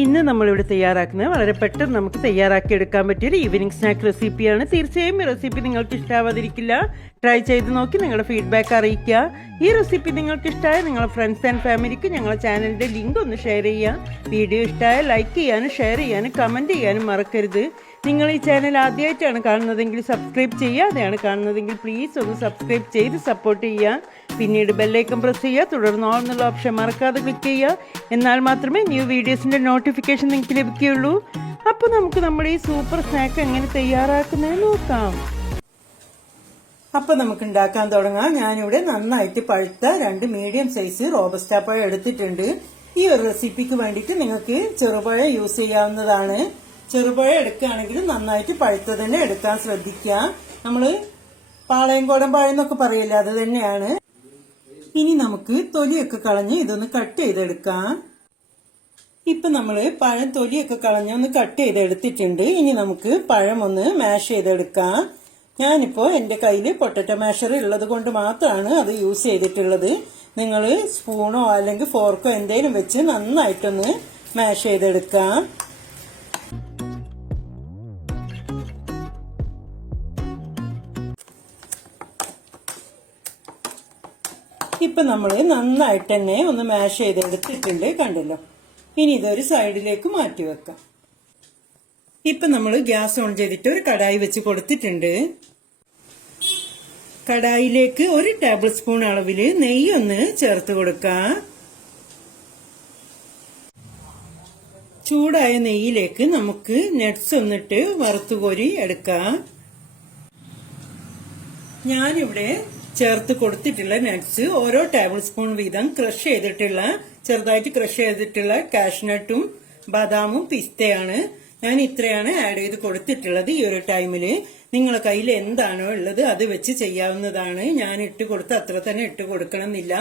ഇന്ന് നമ്മളിവിടെ തയ്യാറാക്കുന്നത് വളരെ പെട്ടെന്ന് നമുക്ക് തയ്യാറാക്കി എടുക്കാൻ പറ്റിയൊരു ഈവനിങ് സ്നാക്ക് റെസിപ്പിയാണ്. തീർച്ചയായും ഈ റെസിപ്പി നിങ്ങൾക്ക് ഇഷ്ടാവാതിരിക്കില്ല. ട്രൈ ചെയ്ത് നോക്കി നിങ്ങളുടെ ഫീഡ്ബാക്ക് അറിയിക്കുക. ഈ റെസിപ്പി നിങ്ങൾക്ക് ഇഷ്ടമായ നിങ്ങളുടെ ഫ്രണ്ട്സ് ആൻഡ് ഫാമിലിക്ക് ഞങ്ങളുടെ ചാനലിൻ്റെ ലിങ്ക് ഒന്ന് ഷെയർ ചെയ്യുക. വീഡിയോ ഇഷ്ടമായ ലൈക്ക് ചെയ്യാനും ഷെയർ ചെയ്യാനും കമൻറ്റ് ചെയ്യാനും മറക്കരുത്. നിങ്ങൾ ഈ ചാനൽ ആദ്യമായിട്ടാണ് കാണുന്നതെങ്കിൽ സബ്സ്ക്രൈബ് ചെയ്യുക. അതാണ് കാണുന്നതെങ്കിൽ പ്ലീസ് ഒന്ന് സബ്സ്ക്രൈബ് ചെയ്ത് സപ്പോർട്ട് ചെയ്യുക. പിന്നീട് ബെല്ലൈക്കൺ പ്രസ് ചെയ്യുക. തുടർന്ന് ഓൾ എന്നുള്ള ഓപ്ഷൻ മറക്കാതെ ക്ലിക്ക് ചെയ്യുക. എന്നാൽ മാത്രമേ ന്യൂ വീഡിയോസിൻ്റെ നോട്ടിഫിക്കേഷൻ നിങ്ങൾക്ക് ലഭിക്കുകയുള്ളൂ. അപ്പോൾ നമുക്ക് നമ്മുടെ ഈ സൂപ്പർ സ്നാക്ക് എങ്ങനെ തയ്യാറാക്കുന്നത് നോക്കാം. അപ്പോൾ നമുക്ക് ഉണ്ടാക്കാൻ തുടങ്ങാം. ഞാനിവിടെ നന്നായിട്ട് പഴുത്ത 2 മീഡിയം സൈസ് റോബസ്റ്റ പഴം എടുത്തിട്ടുണ്ട്. ഈ ഒരു റെസിപ്പിക്ക് വേണ്ടിയിട്ട് നിങ്ങൾക്ക് ചെറുപഴം യൂസ് ചെയ്യാവുന്നതാണ്. ചെറുപഴം എടുക്കുകയാണെങ്കിൽ നന്നായിട്ട് പഴുത്ത തന്നെ എടുക്കാൻ ശ്രദ്ധിക്കുക. നമ്മൾ പാളയംകോടൻ പഴം എന്നൊക്കെ പറയില്ല, അത് തന്നെയാണ്. ഇനി നമുക്ക് തൊലിയൊക്കെ കളഞ്ഞ് ഇതൊന്ന് കട്ട് ചെയ്തെടുക്കാം. ഇപ്പൊ നമ്മൾ പഴം തൊലിയൊക്കെ കളഞ്ഞ് ഒന്ന് കട്ട് ചെയ്തെടുത്തിട്ടുണ്ട്. ഇനി നമുക്ക് പഴം ഒന്ന് മാഷ് ചെയ്തെടുക്കാം. ഞാനിപ്പോ എന്റെ കയ്യിൽ പൊട്ടറ്റോ മാഷർ ഉള്ളത് കൊണ്ട് മാത്രമാണ് അത് യൂസ് ചെയ്തിട്ടുള്ളത്. നിങ്ങൾ സ്പൂണോ അല്ലെങ്കിൽ ഫോർക്കോ എന്തെങ്കിലും വെച്ച് നന്നായിട്ടൊന്ന് മാഷ് ചെയ്തെടുക്കാം. ഇപ്പൊ നമ്മൾ നന്നായിട്ട് തന്നെ ഒന്ന് മാഷ് ചെയ്തെടുത്തിട്ടുണ്ട്, കണ്ടല്ലോ. ഇനി ഇതൊരു സൈഡിലേക്ക് മാറ്റി വെക്കാം. ഇപ്പൊ നമ്മൾ ഗ്യാസ് ഓൺ ചെയ്തിട്ട് ഒരു കടായി വെച്ച് കൊടുത്തിട്ടുണ്ട്. കടായിലേക്ക് 1 ടേബിൾ സ്പൂൺ അളവില് നെയ്യൊന്ന് ചേർത്ത് കൊടുക്കാം. ചൂടായ നെയ്യിലേക്ക് നമുക്ക് നട്ട്സ് ഒന്നിട്ട് വറുത്തുകോരി എടുക്കാം. ഞാനിവിടെ ചേർത്ത് കൊടുത്തിട്ടുള്ള നട്ട്സ് ഓരോ ടേബിൾ സ്പൂൺ വീതം ചെറുതായിട്ട് ക്രഷ് ചെയ്തിട്ടുള്ള കാഷ്നട്ടും ബദാമും പിസ്തയാണ്. ഞാൻ ഇത്രയാണ് ആഡ് ചെയ്ത് കൊടുത്തിട്ടുള്ളത്. ഈ ഒരു ടൈമില് നിങ്ങളുടെ കയ്യിൽ എന്താണോ ഉള്ളത് അത് വെച്ച് ചെയ്യാവുന്നതാണ്. ഞാൻ ഇട്ട് കൊടുത്ത് അത്ര തന്നെ ഇട്ട് കൊടുക്കണം എന്നില്ല.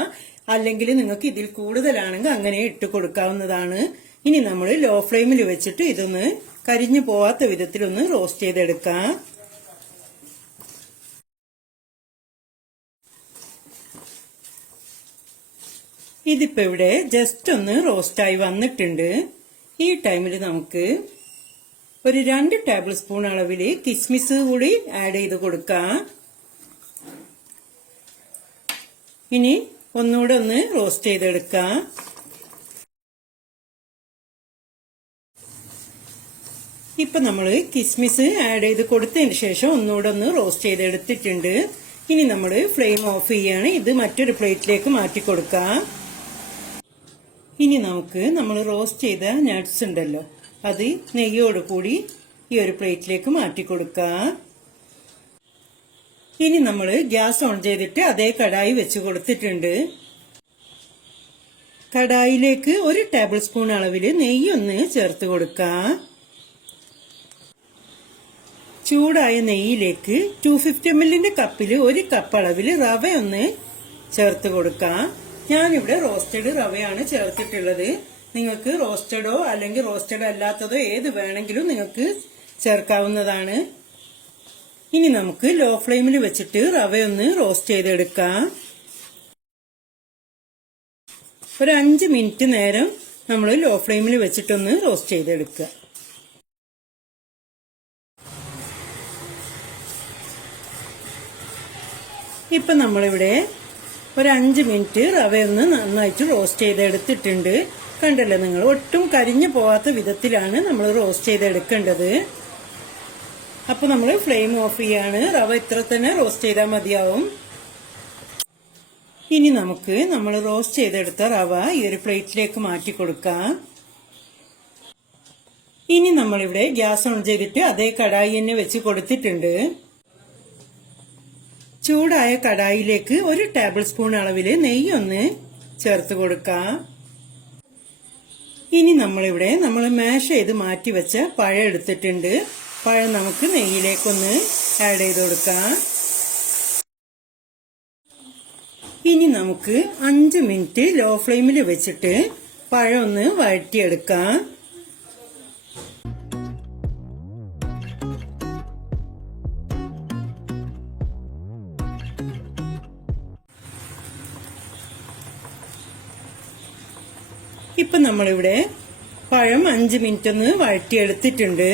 അല്ലെങ്കിൽ നിങ്ങൾക്ക് ഇതിൽ കൂടുതലാണെങ്കിൽ അങ്ങനെ ഇട്ട് കൊടുക്കാവുന്നതാണ്. ഇനി നമ്മൾ ലോ ഫ്ലെയിമിൽ വെച്ചിട്ട് ഇതൊന്ന് കരിഞ്ഞു പോവാത്ത വിധത്തിലൊന്ന് റോസ്റ്റ് ചെയ്തെടുക്കാം. ഇതിപ്പോ ഇവിടെ ജസ്റ്റ് ഒന്ന് റോസ്റ്റായി വന്നിട്ടുണ്ട്. ഈ ടൈമിൽ നമുക്ക് ഒരു 2 ടേബിൾ സ്പൂൺ അളവില് കിസ്മിസ് കൂടി ആഡ് ചെയ്ത് കൊടുക്കാം. ഇനി ഒന്നുകൂടെ ഒന്ന് റോസ്റ്റ് ചെയ്തെടുക്കാം. ഇപ്പൊ നമ്മള് കിസ്മിസ് ആഡ് ചെയ്ത് കൊടുത്തതിന് ശേഷം ഒന്നുകൂടെ ഒന്ന് റോസ്റ്റ് ചെയ്തെടുത്തിട്ടുണ്ട്. ഇനി നമ്മൾ ഫ്ലെയിം ഓഫ് ചെയ്യാണ്. ഇത് മറ്റൊരു പ്ലേറ്റിലേക്ക് മാറ്റി കൊടുക്കാം. ഇനി നമുക്ക് നമ്മൾ റോസ്റ്റ് ചെയ്ത നട്ട്സ് ഉണ്ടല്ലോ, അത് നെയ്യോട് കൂടി ഈ ഒരു പ്ലേറ്റിലേക്ക് മാറ്റി കൊടുക്കാം. ഇനി നമ്മൾ ഗ്യാസ് ഓൺ ചെയ്തിട്ട് അതേ കടായി വെച്ച് കൊടുത്തിട്ടുണ്ട്. കടായിലേക്ക് 1 ടേബിൾ സ്പൂൺ അളവില് നെയ്യൊന്ന് ചേർത്ത് കൊടുക്കാം. ചൂടായ നെയ്യിലേക്ക് 250 ml കപ്പില് 1 കപ്പ് അളവില് റവ ഒന്ന് ചേർത്ത് കൊടുക്കാം. ഞാനിവിടെ റോസ്റ്റഡ് റവയാണ് ചേർത്തിട്ടുള്ളത്. നിങ്ങൾക്ക് റോസ്റ്റഡോ അല്ലെങ്കിൽ റോസ്റ്റഡ് അല്ലാത്തതോ ഏത് വേണമെങ്കിലും നിങ്ങൾക്ക് ചേർക്കാവുന്നതാണ്. ഇനി നമുക്ക് ലോ ഫ്ലെയിമിൽ വെച്ചിട്ട് റവയൊന്ന് റോസ്റ്റ് ചെയ്തെടുക്കാം. ഒരു 5 മിനിറ്റ് നേരം നമ്മൾ ലോ ഫ്ലെയിമിൽ വെച്ചിട്ടൊന്ന് റോസ്റ്റ് ചെയ്തെടുക്കുക. ഇപ്പൊ നമ്മളിവിടെ ഒരു 5 മിനിറ്റ് റവയൊന്ന് നന്നായിട്ട് റോസ്റ്റ് ചെയ്തെടുത്തിട്ടുണ്ട്. കണ്ടല്ലോ നിങ്ങൾ, ഒട്ടും കരിഞ്ഞു പോവാത്ത വിധത്തിലാണ് നമ്മൾ റോസ്റ്റ് ചെയ്തെടുക്കേണ്ടത്. അപ്പൊ നമ്മൾ ഫ്ലെയിം ഓഫ് ചെയ്യാണ്. റവ ഇത്ര തന്നെ റോസ്റ്റ് ചെയ്താൽ മതിയാവും. ഇനി നമുക്ക് നമ്മൾ റോസ്റ്റ് ചെയ്തെടുത്ത റവ ഈ ഒരു പ്ലേറ്റിലേക്ക് മാറ്റി കൊടുക്കാം. ഇനി നമ്മളിവിടെ ഗ്യാസ് ഓൺ ചെയ്തിട്ട് അതേ കടായി തന്നെ വെച്ച് കൊടുത്തിട്ടുണ്ട്. ചൂടായ കടായിലേക്ക് 1 ടേബിൾ സ്പൂൺ അളവില് നെയ്യൊന്ന് ചേർത്ത് കൊടുക്കാം. ഇനി നമ്മളിവിടെ നമ്മൾ മാഷ് ചെയ്ത് മാറ്റി വെച്ച പഴം എടുത്തിട്ടുണ്ട്. പഴം നമുക്ക് നെയ്യിലേക്കൊന്ന് ആഡ് ചെയ്ത് കൊടുക്കാം. ഇനി നമുക്ക് 5 മിനിറ്റ് ലോ ഫ്ലെയിമിൽ വെച്ചിട്ട് പഴം ഒന്ന് വഴറ്റിയെടുക്കാം. ഇപ്പൊ നമ്മളിവിടെ പഴം 5 മിനിറ്റ് ഒന്ന് വഴറ്റിയെടുത്തിട്ടുണ്ട്.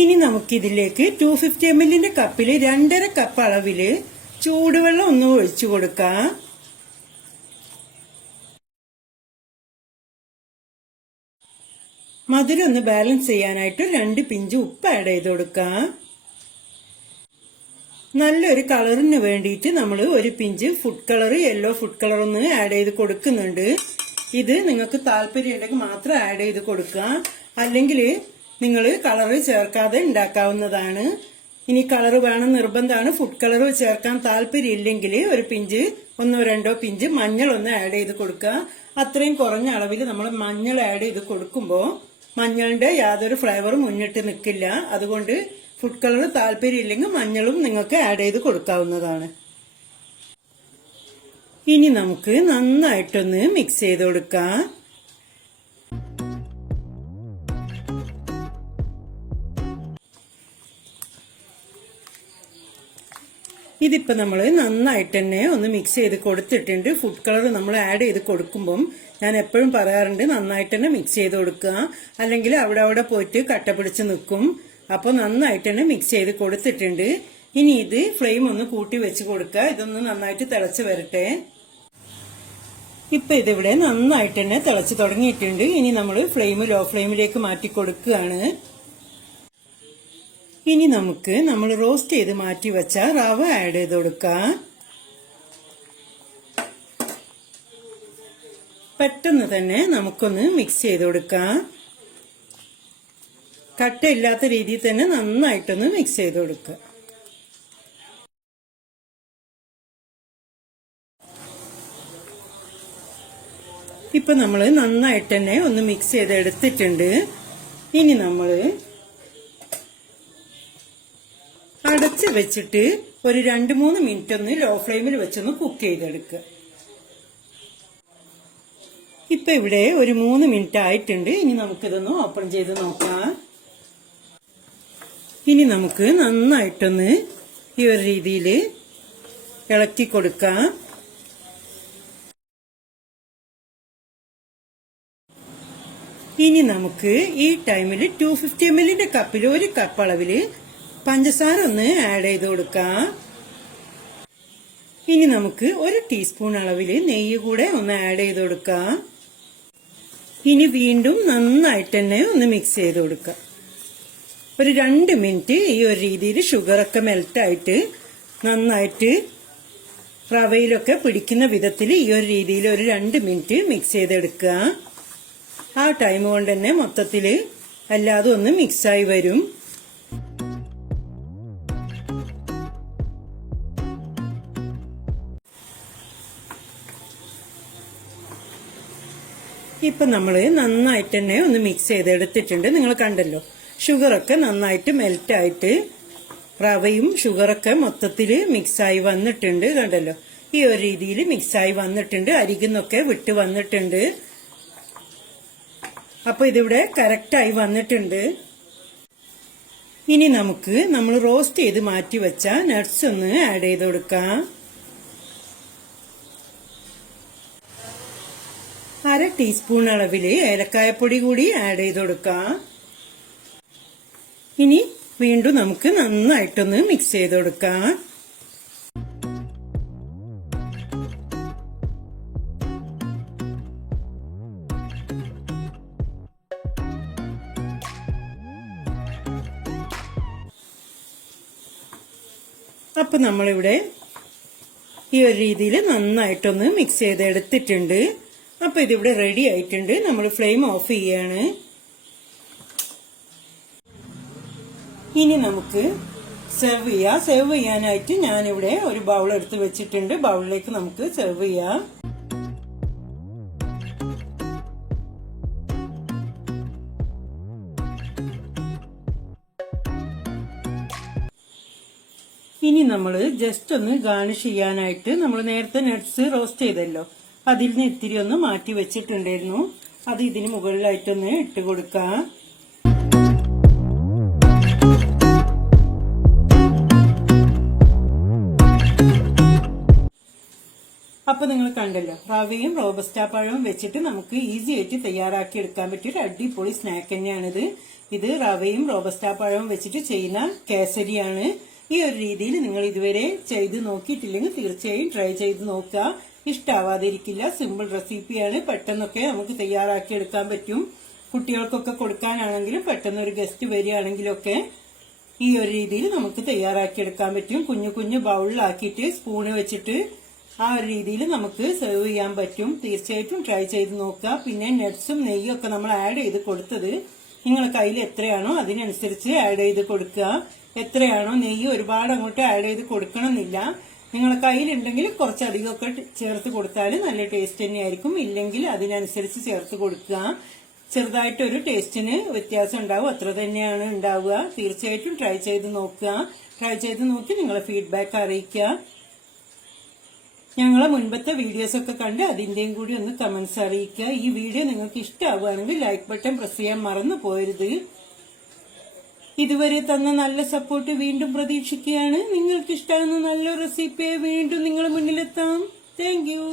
ഇനി നമുക്കിതിലേക്ക് 250 ml കപ്പിൽ 2.5 കപ്പ് അളവില് ചൂടുവെള്ളം ഒന്ന് ഒഴിച്ചു കൊടുക്കാം. മധുരം ഒന്ന് ബാലൻസ് ചെയ്യാനായിട്ട് 2 പിഞ്ച് ഉപ്പ് ആഡ് ചെയ്ത് കൊടുക്കാം. നല്ലൊരു കളറിന് വേണ്ടിയിട്ട് നമ്മൾ 1 pinch food colour, yellow food colour ഒന്ന് ആഡ് ചെയ്ത് കൊടുക്കുന്നുണ്ട്. ഇത് നിങ്ങൾക്ക് താല്പര്യം ഉണ്ടെങ്കിൽ മാത്രം ആഡ് ചെയ്ത് കൊടുക്കുക, അല്ലെങ്കിൽ നിങ്ങൾ കളറ് ചേർക്കാതെ ഉണ്ടാക്കാവുന്നതാണ്. ഇനി കളർ വേണം നിർബന്ധമാണ്, ഫുഡ് കളർ ചേർക്കാൻ താല്പര്യം ഇല്ലെങ്കിൽ 1 പിഞ്ച് 1-2 പിഞ്ച് മഞ്ഞൾ ഒന്ന് ആഡ് ചെയ്ത് കൊടുക്കുക. അത്രയും കുറഞ്ഞ അളവിൽ നമ്മൾ മഞ്ഞൾ ആഡ് ചെയ്ത് കൊടുക്കുമ്പോൾ മഞ്ഞളിന്റെ യാതൊരു ഫ്ലേവറും മുന്നിട്ട് നിൽക്കില്ല. അതുകൊണ്ട് ഫുഡ് കളർ താല്പര്യം ഇല്ലെങ്കിൽ മഞ്ഞളും നിങ്ങൾക്ക് ആഡ് ചെയ്ത് കൊടുക്കാവുന്നതാണ്. ഇനി നമുക്ക് നന്നായിട്ടൊന്ന് മിക്സ് ചെയ്ത് കൊടുക്കാം. ഇതിപ്പോ നമ്മൾ നന്നായിട്ട് തന്നെ ഒന്ന് മിക്സ് ചെയ്ത് കൊടുത്തിട്ടുണ്ട്. ഫുഡ് കളർ നമ്മൾ ആഡ് ചെയ്ത് കൊടുക്കുമ്പം ഞാൻ എപ്പോഴും പറയാറുണ്ട്, നന്നായിട്ട് തന്നെ മിക്സ് ചെയ്ത് കൊടുക്കുക, അല്ലെങ്കിൽ അവിടെ പോയിട്ട് കട്ട പിടിച്ച് നിൽക്കും. അപ്പൊ നന്നായിട്ട് തന്നെ മിക്സ് ചെയ്ത് കൊടുത്തിട്ടുണ്ട്. ഇനി ഇത് ഫ്ലെയിം ഒന്ന് കൂട്ടി വെച്ച് കൊടുക്കുക. ഇതൊന്ന് നന്നായിട്ട് തിളച്ച് വരട്ടെ. ഇപ്പൊ ഇതിവിടെ നന്നായിട്ട് തന്നെ തിളച്ച് തുടങ്ങിയിട്ടുണ്ട്. ഇനി നമ്മൾ ഫ്ലെയിം ലോ ഫ്ലെയിമിലേക്ക് മാറ്റി കൊടുക്കുകയാണ്. ഇനി നമുക്ക് നമ്മൾ റോസ്റ്റ് ചെയ്ത് മാറ്റി വെച്ച റവ ആഡ് ചെയ്ത് കൊടുക്കാം. പെട്ടെന്ന് തന്നെ നമുക്കൊന്ന് മിക്സ് ചെയ്ത് കൊടുക്കാം. കട്ടയില്ലാത്ത രീതിയിൽ തന്നെ നന്നായിട്ടൊന്ന് മിക്സ് ചെയ്ത് കൊടുക്കുക. ഇപ്പൊ നമ്മൾ നന്നായിട്ട് തന്നെ ഒന്ന് മിക്സ് ചെയ്ത് എടുത്തിട്ടുണ്ട്. ഇനി നമ്മൾ അടച്ച് വെച്ചിട്ട് ഒരു 2-3 മിനിറ്റ് ഒന്ന് ലോ ഫ്ലെയിമിൽ വെച്ചൊന്ന് കുക്ക് ചെയ്തെടുക്കുക. ഇപ്പൊ ഇവിടെ ഒരു 3 മിനിറ്റ് ആയിട്ടുണ്ട്. ഇനി നമുക്കിതൊന്ന് ഓപ്പൺ ചെയ്ത് നോക്കാം. ഇനി നമുക്ക് നന്നായിട്ടൊന്ന് ഈ ഒരു രീതിയിൽ ഇളക്കി കൊടുക്കാം. ഇനി നമുക്ക് ഈ ടൈമിൽ 250 ml കപ്പിൽ 1 കപ്പ് അളവില് പഞ്ചസാര ഒന്ന് ആഡ് ചെയ്ത് കൊടുക്കാം. ഇനി നമുക്ക് 1 ടീസ്പൂൺ അളവില് നെയ്യ് കൂടെ ഒന്ന് ആഡ് ചെയ്ത് കൊടുക്കാം. ഇനി വീണ്ടും നന്നായിട്ട് തന്നെ ഒന്ന് മിക്സ് ചെയ്ത് കൊടുക്കാം. ഒരു 2 മിനിറ്റ് ഈ ഒരു രീതിയിൽ ഷുഗറൊക്കെ മെൽറ്റായിട്ട് നന്നായിട്ട് റവയിലൊക്കെ പിടിക്കുന്ന വിധത്തിൽ ഈ ഒരു രീതിയിൽ ഒരു 2 മിനിറ്റ് മിക്സ് ചെയ്തെടുക്കുക. ആ ടൈം കൊണ്ട് തന്നെ മൊത്തത്തിൽ എല്ലാതും ഒന്ന് മിക്സായി വരും. ഇപ്പൊ നമ്മൾ നന്നായിട്ട് തന്നെ ഒന്ന് മിക്സ് ചെയ്തെടുത്തിട്ടുണ്ട്. നിങ്ങൾ കണ്ടല്ലോ, ഷുഗറൊക്കെ നന്നായിട്ട് മെൽറ്റായിട്ട് റവയും ഷുഗറൊക്കെ മൊത്തത്തിൽ മിക്സായി വന്നിട്ടുണ്ട്. കണ്ടല്ലോ, ഈ ഒരു രീതിയിൽ മിക്സായി വന്നിട്ടുണ്ട്. അരികുന്നൊക്കെ വിട്ട് വന്നിട്ടുണ്ട്. അപ്പൊ ഇതിവിടെ കറക്റ്റായി വന്നിട്ടുണ്ട്. ഇനി നമുക്ക് നമ്മൾ റോസ്റ്റ് ചെയ്ത് മാറ്റി വെച്ച നട്ട്സ് ഒന്ന് ആഡ് ചെയ്ത് കൊടുക്കാം. 1/2 ടീസ്പൂൺ അളവില് ഏലക്കായപ്പൊടി കൂടി ആഡ് ചെയ്ത് കൊടുക്കാം. ഇനി വീണ്ടും നമുക്ക് നന്നായിട്ടൊന്ന് മിക്സ് ചെയ്ത് കൊടുക്കാം. അപ്പൊ നമ്മളിവിടെ ഈ ഒരു രീതിയിൽ നന്നായിട്ടൊന്ന് മിക്സ് ചെയ്ത് എടുത്തിട്ടുണ്ട്. അപ്പൊ ഇതിവിടെ റെഡി ആയിട്ടുണ്ട്. നമ്മൾ ഫ്ലെയിം ഓഫ് ചെയ്യാണ്. ഇനി നമുക്ക് സെർവ് ചെയ്യാം. സെർവ് ചെയ്യാനായിട്ട് ഞാനിവിടെ ഒരു ബൗൾ എടുത്ത് വെച്ചിട്ടുണ്ട്. ബൗളിലേക്ക് നമുക്ക് സെർവ് ചെയ്യാം. ഇനി നമ്മൾ ജസ്റ്റ് ഒന്ന് ഗാർണിഷ് ചെയ്യാനായിട്ട് നമ്മൾ നേരത്തെ നട്ട്സ് റോസ്റ്റ് ചെയ്തല്ലോ, അതിൽ നിന്ന് ഇത്തിരി ഒന്ന് മാറ്റി വെച്ചിട്ടുണ്ടായിരുന്നു. അത് ഇതിന് മുകളിലായിട്ടൊന്ന് ഇട്ട് കൊടുക്കാം. അപ്പൊ നിങ്ങൾ കണ്ടല്ലോ, റവയും റോബസ്റ്റ പഴവും വെച്ചിട്ട് നമുക്ക് ഈസി ആയിട്ട് തയ്യാറാക്കി എടുക്കാൻ പറ്റിയ ഒരു അടിപൊളി സ്നാക്ക് തന്നെയാണിത്. ഇത് റവയും റോബസ്റ്റ പഴവും വെച്ചിട്ട് ചെയ്യുന്ന കേസരിയാണ്. ഈ ഒരു രീതിയിൽ നിങ്ങൾ ഇതുവരെ ചെയ്ത് നോക്കിയിട്ടില്ലെങ്കിൽ തീർച്ചയായും ട്രൈ ചെയ്ത് നോക്കുക. ഇഷ്ടാവാതിരിക്കില്ല. സിമ്പിൾ റെസിപ്പിയാണ്. പെട്ടെന്നൊക്കെ നമുക്ക് തയ്യാറാക്കി എടുക്കാൻ പറ്റും. കുട്ടികൾക്കൊക്കെ കൊടുക്കാനാണെങ്കിലും പെട്ടെന്ന് ഒരു ഗസ്റ്റ് വരികയാണെങ്കിലൊക്കെ ഈ ഒരു രീതിയിൽ നമുക്ക് തയ്യാറാക്കി എടുക്കാൻ പറ്റും. കുഞ്ഞു കുഞ്ഞു ബൗളിലാക്കിയിട്ട് സ്പൂണ് വെച്ചിട്ട് ആ ഒരു രീതിയിൽ നമുക്ക് സെർവ് ചെയ്യാൻ പറ്റും. തീർച്ചയായിട്ടും ട്രൈ ചെയ്ത് നോക്കുക. പിന്നെ നട്ട്സും നെയ്യും ഒക്കെ നമ്മൾ ആഡ് ചെയ്ത് കൊടുത്തത് നിങ്ങളുടെ കയ്യിൽ എത്രയാണോ അതിനനുസരിച്ച് ആഡ് ചെയ്ത് കൊടുക്കുക. എത്രയാണോ നെയ്യ് ഒരുപാട് അങ്ങോട്ട് ആഡ് ചെയ്ത് കൊടുക്കണമെന്നില്ല. നിങ്ങളുടെ കയ്യിലുണ്ടെങ്കിൽ കുറച്ചധികമൊക്കെ ചേർത്ത് കൊടുത്താൽ നല്ല ടേസ്റ്റ് തന്നെയായിരിക്കും. ഇല്ലെങ്കിൽ അതിനനുസരിച്ച് ചേർത്ത് കൊടുക്കുക. ചെറുതായിട്ടൊരു ടേസ്റ്റിന് വ്യത്യാസം ഉണ്ടാവും, അത്ര തന്നെയാണ് ഉണ്ടാവുക. തീർച്ചയായിട്ടും ട്രൈ ചെയ്ത് നോക്കുക. ട്രൈ ചെയ്ത് നോക്കി നിങ്ങളെ ഫീഡ്ബാക്ക് അറിയിക്കുക. ഞങ്ങളെ മുൻപത്തെ വീഡിയോസ് ഒക്കെ കണ്ട് അതിന്റെയും കൂടി ഒന്ന് കമന്റ്സ് അറിയിക്കുക. ഈ വീഡിയോ നിങ്ങൾക്ക് ഇഷ്ടമാവുകയാണെങ്കിൽ ലൈക്ക് ബട്ടൺ പ്രസ് ചെയ്യാൻ മറന്നു പോകരുത്. ഇതുവരെ തന്ന നല്ല സപ്പോർട്ട് വീണ്ടും പ്രതീക്ഷിക്കുകയാണ്. നിങ്ങൾക്ക് ഇഷ്ടമാകുന്ന നല്ല റെസിപ്പിയെ വീണ്ടും നിങ്ങളുടെ മുന്നിലെത്താം. Thank you.